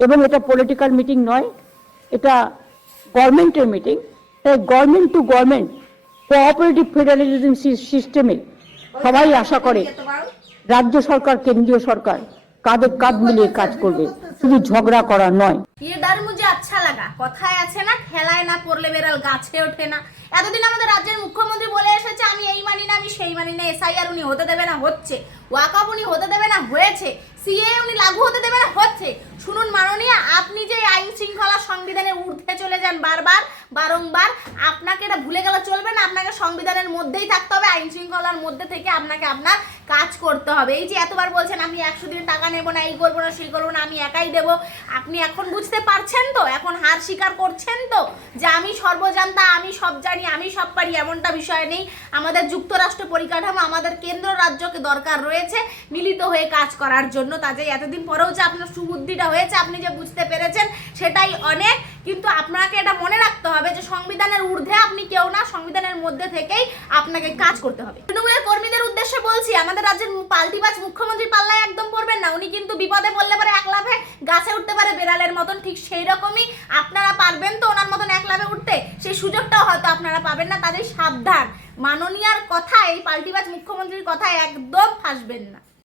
এবং এটা political meeting নয় এটা গভর্নমেন্টের মিটিং তাই government to government cooperative federalism সিস্টেমে সবাই আশা করে রাজ্য সরকার কেন্দ্রীয় সরকার কাঁধে কাঁধ মিলিয়ে কাজ করবে শুধু ঝগড়া করা নয় ये डर मुझे अच्छा लगा কথায় আছে না খেলায় না পড়লে বেড়াল গাছে ওঠে না এতদিন আমাদের রাজ্যের মুখ্যমন্ত্রী বলে এসেছে আমি এই মানি না আমি সেই মানি না এসআইআর উনি হতে দেবে না হচ্ছে ওয়াকাপ উনি হতে দেবে না না যান বারবার, বারংবার। আপনাকে এটা ভুলে গেলে চলবে না, আপনাকে সংবিধানের মধ্যেই থাকতে হবে আইন শৃঙ্খলার মধ্যে থেকে আপনাকে আপনার কাজ করতে হবে। এই যে এতবার বলছেন, আমি একশো দিনে টাকা নেব না, এই করব না, সেই করব না, আমি একাই দেবো। আপনি এখন বুঝতে পারছেন তো? এখন হার স্বীকার করছেন তো? যে আমি সর্বজান্তা, আমি সব জানি, আমি সব পারি, এমনটা বিষয় নেই। আমাদের যুক্তরাষ্ট্র পরিকাঠামো, আমাদের কেন্দ্র রাজ্যকে দরকার রয়েছে মিলিত হয়ে কাজ করার জন্য। তাতে এতদিন পরেও যে আপনার সুবুদ্ধিটা হয়েছে, আপনি যে বুঝতে পেরেছেন, সেটাই অনেক। কিন্তু আপনাকে এটা মনে রাখতে হবে যে সংবিধানের ঊর্ধ্বে আপনি কেউ না, সংবিধানের মধ্যে থেকেই আপনাকে কাজ করতে হবে। তৃণমূলের কর্মীদের উদ্দেশ্যে বলছি, আমাদের রাজ্যের পাল্টিবাজ মুখ্যমন্ত্রীর পাল্লায় একদম পড়বেন না, উনি কিন্তু বিপদে পড়লে পারে এক লাভে গাছে উঠতে পারে বেড়ালের মতন, ঠিক সেই রকমই আপনারা পারবেন তো ওনার মতন এক লাভে উঠতে? সেই সুযোগটাও হয়তো আপনারা পাবেন না, তাদের সাবধান। মাননীয়ার কথা এই পাল্টিবাজ মুখ্যমন্ত্রীর কথায় একদম ফাঁসবেন না।